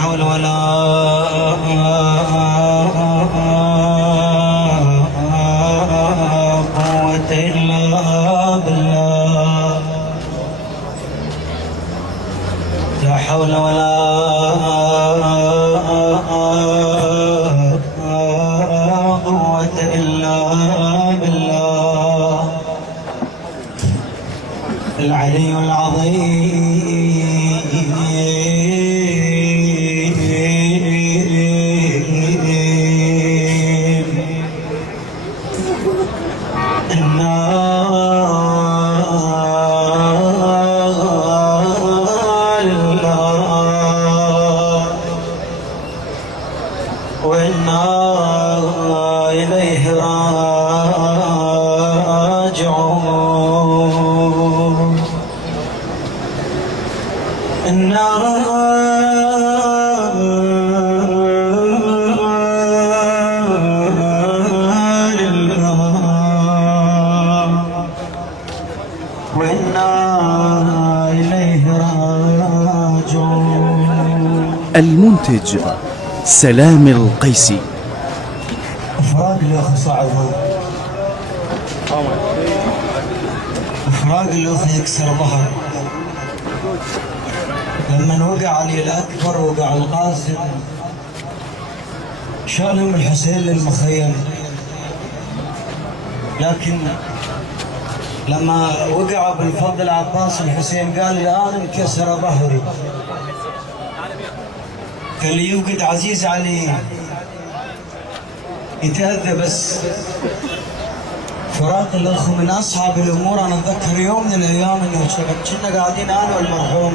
حول ولا قوة إلا بالله. لا حول ولا قوة إلا بالله العلي العظيم. وإنا إليه راجعون. إنا لله وإنا إليه راجعون. المنتج سلام القيسي. إفراج الأخ صعبه، إفراج الأخ يكسر ظهر. لما وقع علي الأكبر وقع القاسم شالهم الحسين للمخيم، لكن لما وقع بالفضل عباس الحسين قال الآن انكسر ظهري. قال لي يوقد عزيز علي يتأذى، بس فراق الأخ من أصعب الأمور. أنا أتذكر يوم من الأيام إنه كنا قاعدين أنا والمرحوم،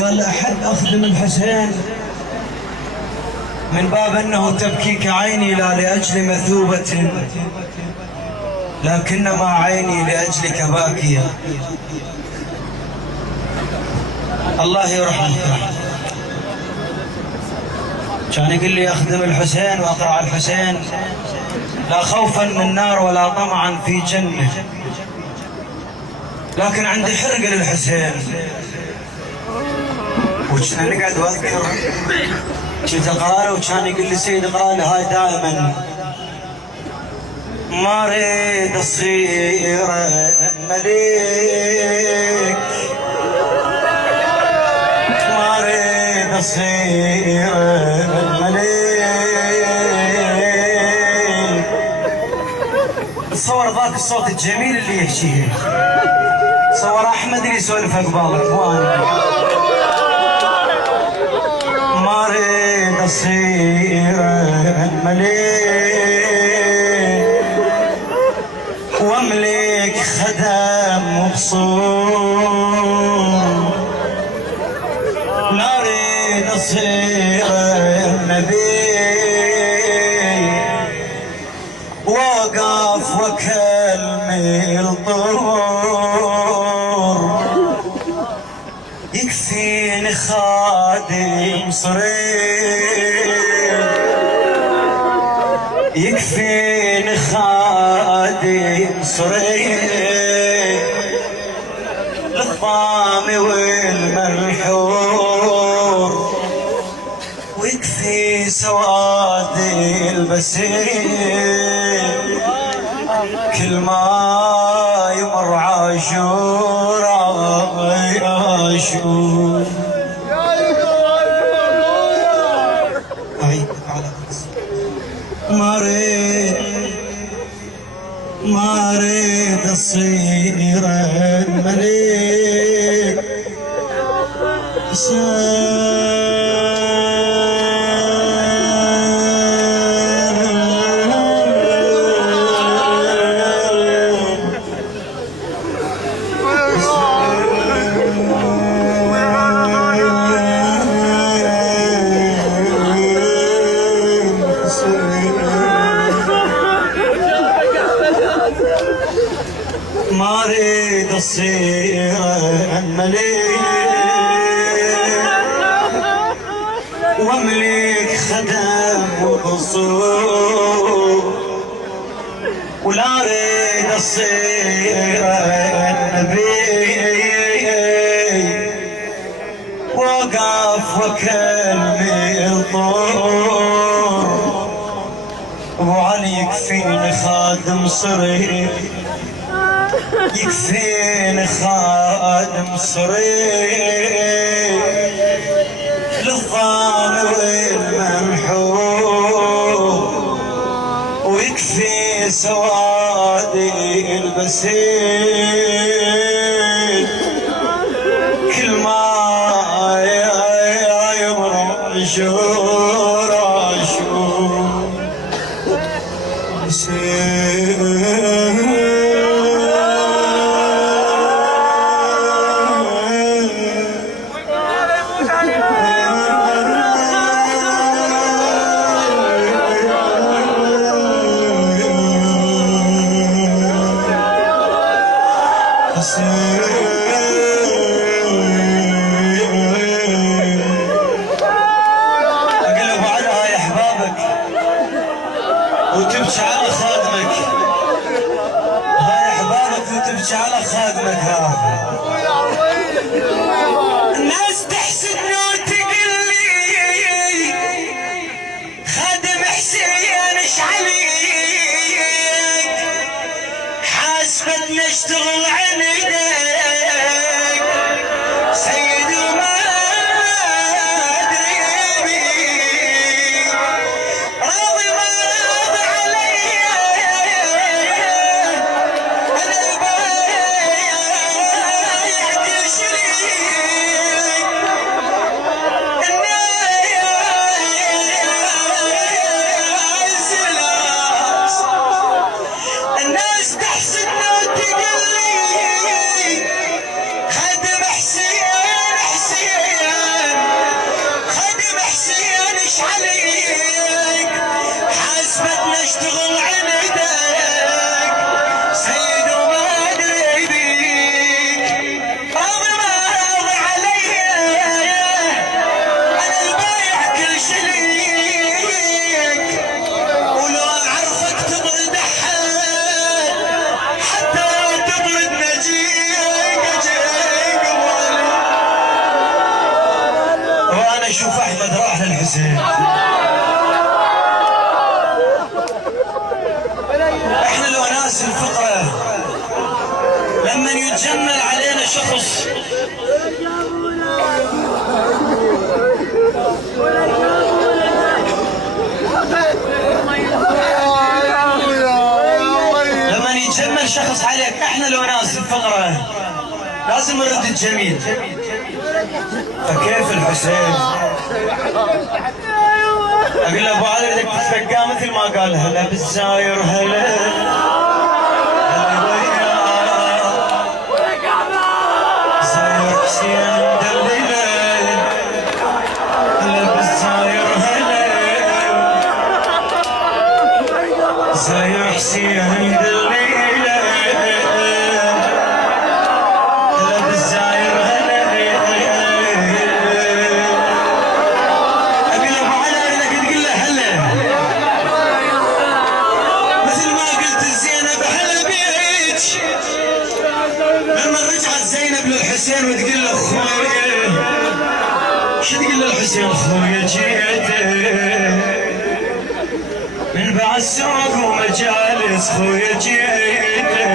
قال أحب أخدم الحسين من باب أنه تبكيك عيني لا لأجل مثوبة، لكنما عيني لأجلك باكية. الله يرحمه. كان يقول لي أخدم الحسين وأقرع الحسين لا خوفا من نار ولا طمعا في جنة، لكن عندي حرقة للحسين. وكنا نقعد واذكر كنت اقرا له، وكان يقول لي سيد اقرا لي هاي دائما: ما اريد اصير ملك، ما اريد اصير ملك. تصور ذاك الصوت الجميل اللي يحكيه، تصور احمد اللي يسولف قبال اخواني. ما اريد اصير ملك واملك خدم مبسوط، لا اريد اصير نبي واقف وكلمي الطور. يكفيني خادم صريح، يكفيني خادم صريح، الظامي والملحور، ويكفي سوادي البسيط. كل ما يمر عاشور عاشور. ما اريد اصير ملك. ما اريد اصير ملك واملك خدم وقصور، ولا اريد اصير نبي وقف وكلمي الطور، ابو علي يكفيني خادم صريح، يكفيني خادم صريح للظالم والمنحور، ويكفي سوادي البسيط كل ما يمر عشور عشور اقلب على هاي احبابك وتبكي على خادمك، هاي احبابك وتبكي على خادمك. ها الناس تحسدني وتقول لي خادم حسين ايش عليك، حاسبتنا اشتغل عليك سيد وما ادري بيك، راضي ما راضي علي انا البايع كل شريك، الناس تحسدنا وتقول لي خادم حسين حسين، خادم حسين ايش عليك، حاسبتنا اشتغل عندك سيد وما ادري بيك، راضي ما راضي علي انا البايع كل شريك، ولو اعرفك تبرد احد حتى تبرد نجيك اجيك وانا اشوف احمد راح للحسين. احنا لو ناس الفقره لما يتجمل علينا شخص لما يتجمل شخص عليك، احنا لو ناس الفقره لازم نرد الجميل، فكيف الحسين؟ اقول له ابو علي بدك تتفقى مثل ما قال هلا بالزاير هلا زاير حسين مدلله هلا بالزاير هلا زاير حسين مدلله هلا بالزاير هلا. اقول له ابو علي بدك تقول له هلا مثل ما قلت لزينب هلا بيك لما رجعت زينب للحسين وتقول له خويا، شو تقول للحسين؟ خويا جيته من بعد سوق ومجالس، خويا جيته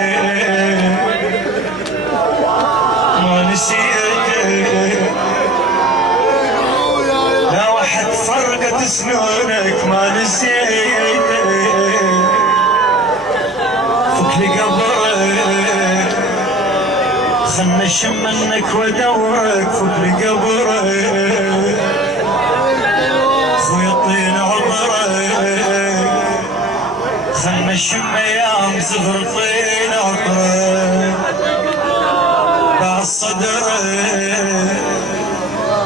ما نسيته، لا واحد فرقت سنونك ما نسيته، فك لي قبرك خلنا اشم منك وادورك، فك لي قبرك خويا طين عمرك خلنا اشم ايام صغر طين عمرك، بعد صدرك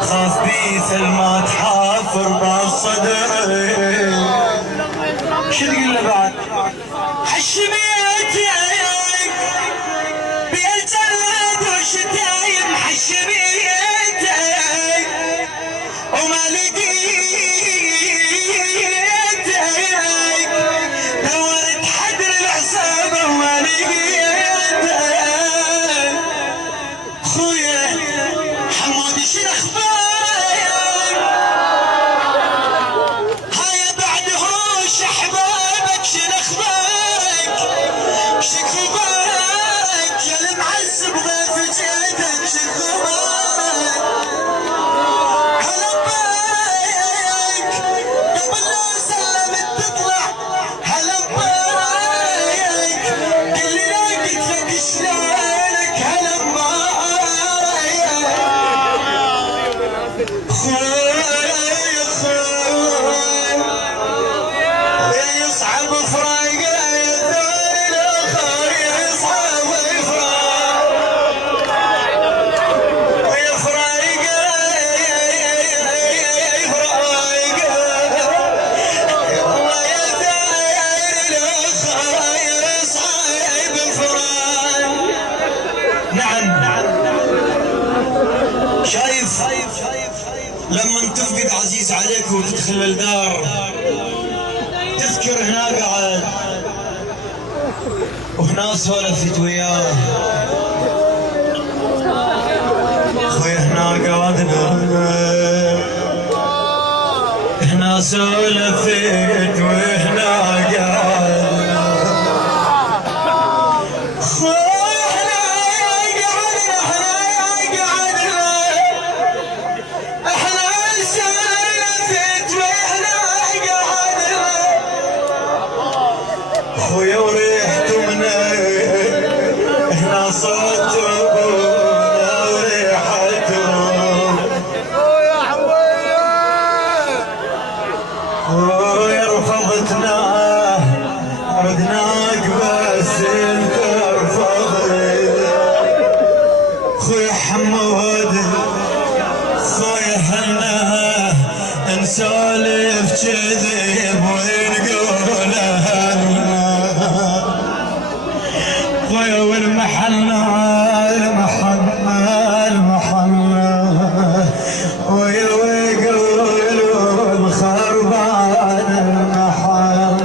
خاف بيثل ما تحافر بعد صدرك. شو تقول له بعد؟ حشميتك بالجلد وشتايم، حشميتك وما لقيتك، دورت حدر العصابة وما لقيتك، خويا حمودي شنو اخبارك؟ لما تفقد عزيز عليك وتدخل الدار تذكر هنا قعد وهنا سولفت وياه خويا هنا قعدنا هنا سولفت وهنا قعدنا خويا هنا قعدنا احنا سولفت وهنا قعدنا خويا وريحت منه هنا صوت ابونا وريحته خويا رفضتنا ردناك بس انت رفضت خويا حمود خويا هنا نسولف كذب ونقولها خويا والمحلة ويا ويقولوا الخربان المحل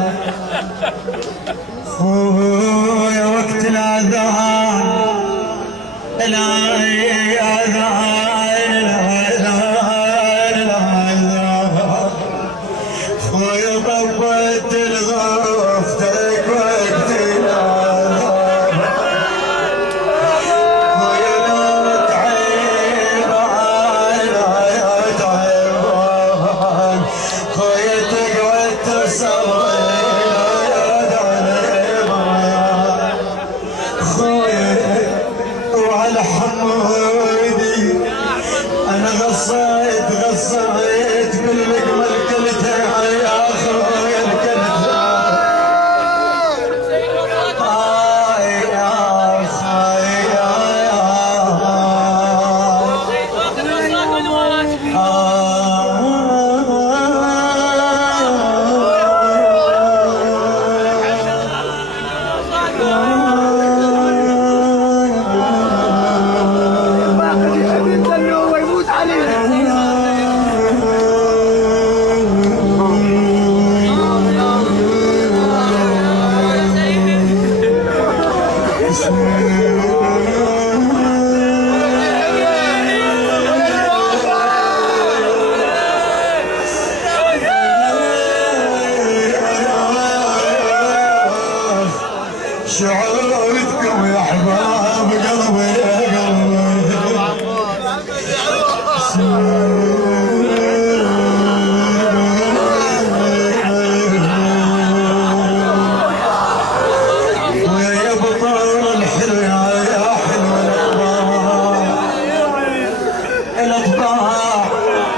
خويا وقت الأذان خويا ضبت الغرفتك وقت الأذان خويا لا تعيب يا تعبان خويا تقعد تصلي يا تعبان خويا وعلى حمودي انا غصيت باللقمه الكلتها يا خويا الكلتها يا خويا شعورتكم يا احباب قلبي يا قلبي ويا بطل الحلو يا حلو الاطباع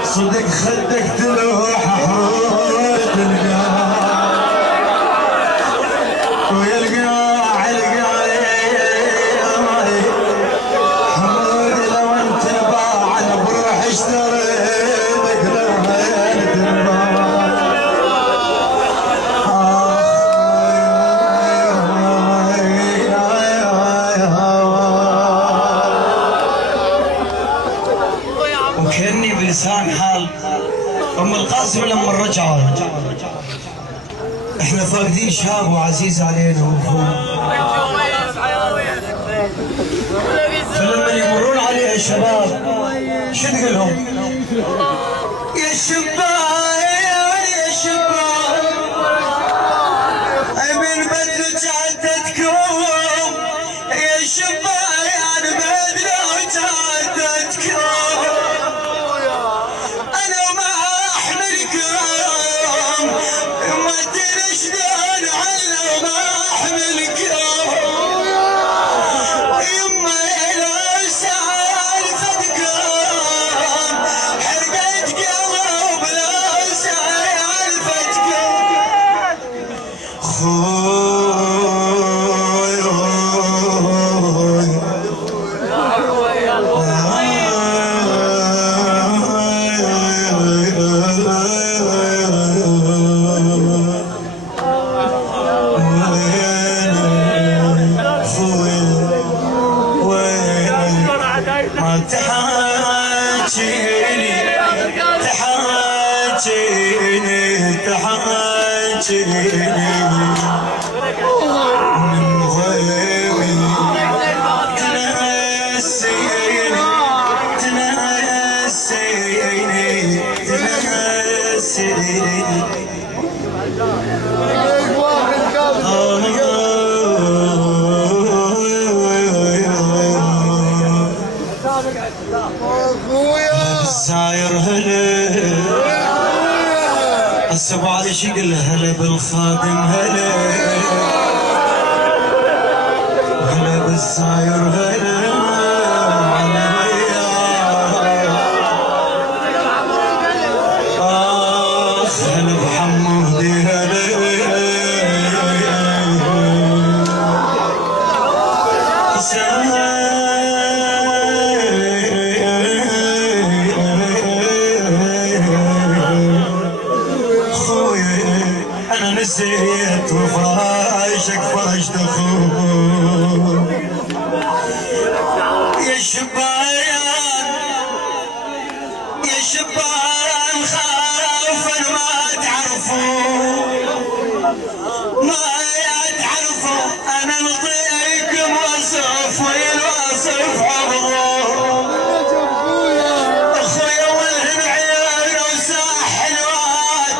صدق خدك تلوح حروف القاع ويا القاع حمود لو انت باع بروح اشتريتك لهين تنباع وكأني بلسان حال ام القاسم لما رجعوا احنا فاقدين شاب وعزيز علينا ومفهوم فلما يمرون عليه الشباب شو تقول لهم؟ يا شباب يا شباب من بدلك عدتكم يا شباب بدلك عدتكم انا ما احملكم ما ادري شلون على ما احملكم يما الى سالفتكم حرقت قلب لا ساير هلا السبع ليش يقول هلا بالخادم هلا هلا بالساير هلا على اخ هلا بحمودي هلا نسيت وفراشك فرشت اخوك يا شبان يا شبان خافا ما تعرفوا ما تعرفوا انا نعطيكم وصف والوصف حفظه اخويا والهن عيون وساح حلوات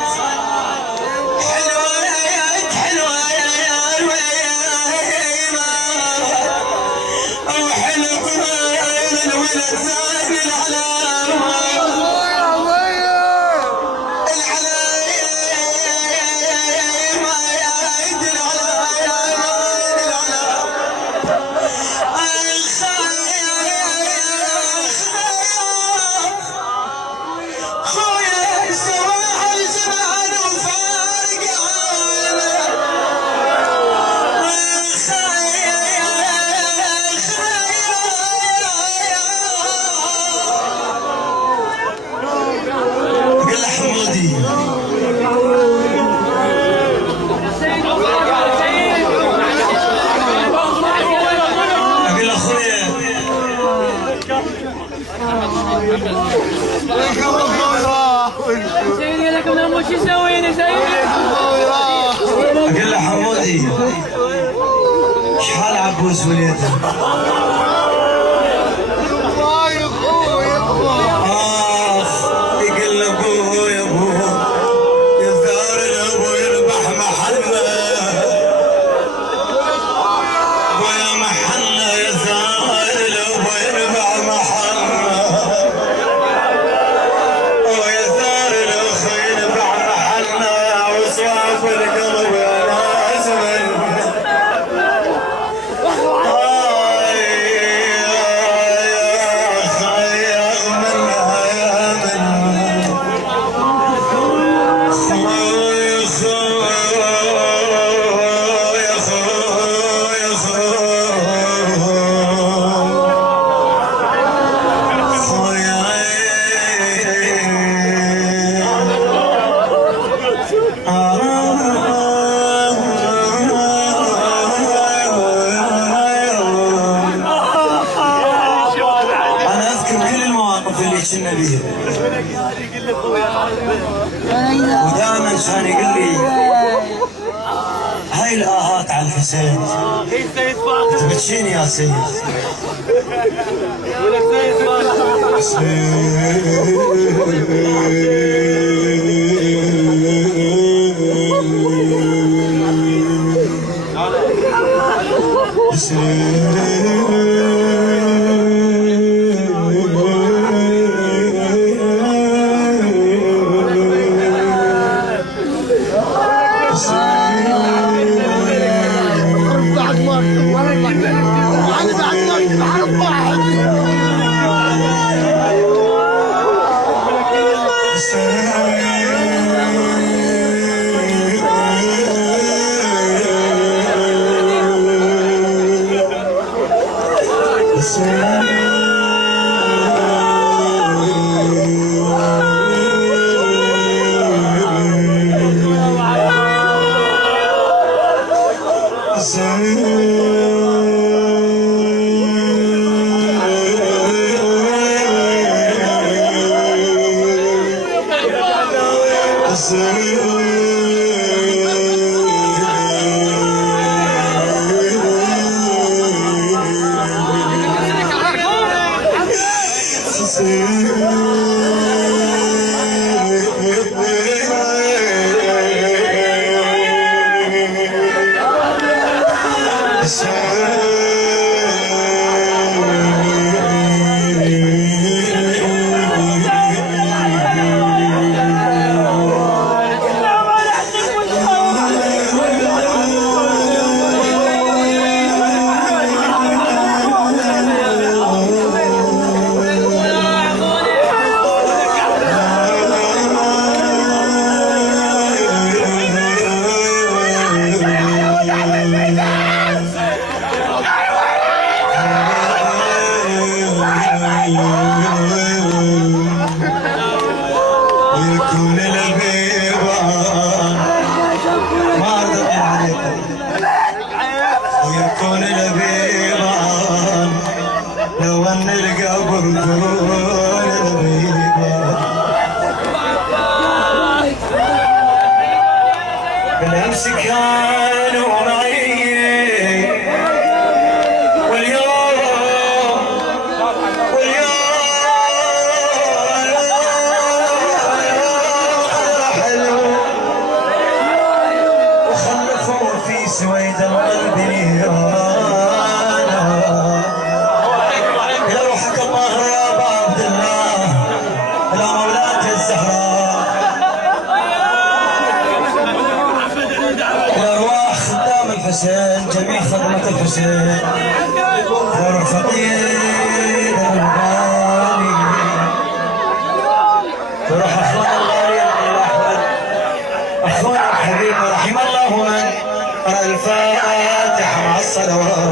سيدي لكم لما شو سوينا سيدي؟ اقول له حمودي شحال عبوس وليده؟ اخ يقول له ابوه يا ابوه يا ثار الابو يذبح محله ويا محله يا ثار الابو يذبح محله ويا ثار الاخ يذبح محله وصواف القلب يا ناس النبي ودائما كان يقول لي هاي الآهات على الحسين تبكيني يا سيد ويكون البيبان ما ارضى عليكم ويكون البيبان لو ان القبر كون البيبان بالامس كانوا معي سويد القلب نيرانا يا روحك الله يا ابا عبد الله يا مولاة الزهراء يا ارواح خدام الحسين جميع خدمة الحسين يا روح فقير الغالي يا روح اخوان الغالي احمد اخوان الحبيب رحم الله من الفاتحة مع الصلوات